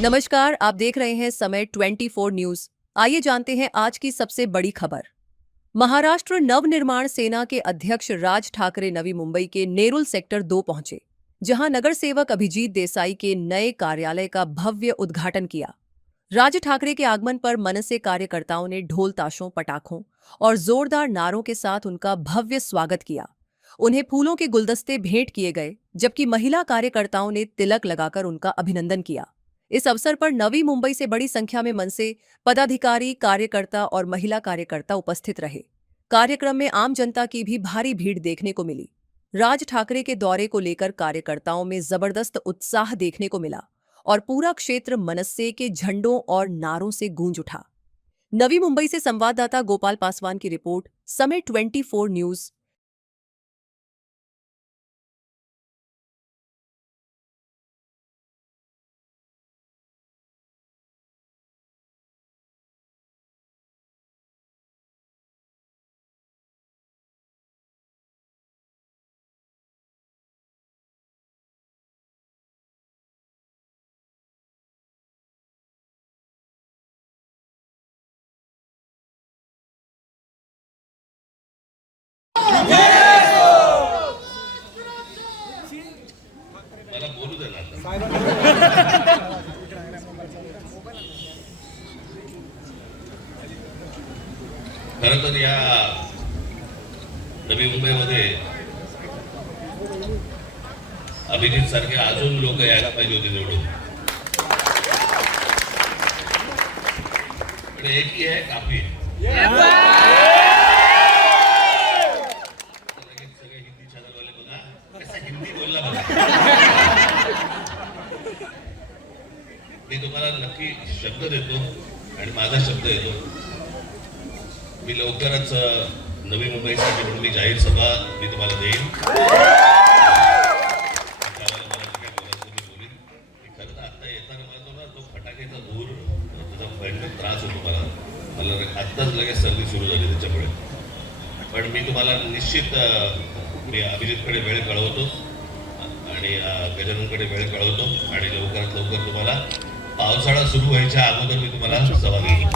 नमस्कार, आप देख रहे हैं समय 24 न्यूज। आइए जानते हैं आज की सबसे बड़ी खबर। महाराष्ट्र नवनिर्माण सेना के अध्यक्ष राज ठाकरे नवी मुंबई के नेरुल सेक्टर 2 पहुंचे, जहां नगर सेवक अभिजीत देसाई के नए कार्यालय का भव्य उद्घाटन किया। राज ठाकरे के आगमन पर मनसे कार्यकर्ताओं ने ढोल ताशों, पटाखों और जोरदार नारों के साथ उनका भव्य स्वागत किया। उन्हें फूलों के गुलदस्ते भेंट किए गए, जबकि महिला कार्यकर्ताओं ने तिलक लगाकर उनका अभिनंदन किया। इस अवसर पर नवी मुंबई से बड़ी संख्या में मनसे पदाधिकारी, कार्यकर्ता और महिला कार्यकर्ता उपस्थित रहे। कार्यक्रम में आम जनता की भी भारी भीड़ देखने को मिली। राज ठाकरे के दौरे को लेकर कार्यकर्ताओं में जबरदस्त उत्साह देखने को मिला और पूरा क्षेत्र मनसे के झंडों और नारों से गूंज उठा। नवी मुंबई से संवाददाता गोपाल पासवान की रिपोर्ट, समय 24 न्यूज। मला बोलू दे ना आता. खरं तर या नवी मुंबईमध्ये अभिजित सारखे अजून लोक यायला पाहिजे होते निवडून. पण एक ही आहे काफी आहे. सगळे हिंदी चॅनल वाले बघा कसा हिंदी बोलला बघा. मी तुम्हाला नक्की शब्द देतो आणि माझा शब्द येतो. मी लवकरच नवी मुंबईसाठी म्हणून मी जाहीर सभा मी तुम्हाला देईन. खरं तर आता येताना मला तो फटाक्याचा धूर त्याचा भयंकर त्रास होतो. मला आत्ताच लगेच सर्दी सुरू झाली त्याच्यामुळे. पण मी तुम्हाला निश्चित मी अभिजितकडे वेळ कळवतो आणि गजाननकडे वेळ कळवतो आणि लवकरात लवकर तुम्हाला पावसाळा सुरू व्हायच्या अगोदर मी तुम्हाला सभा घेईन.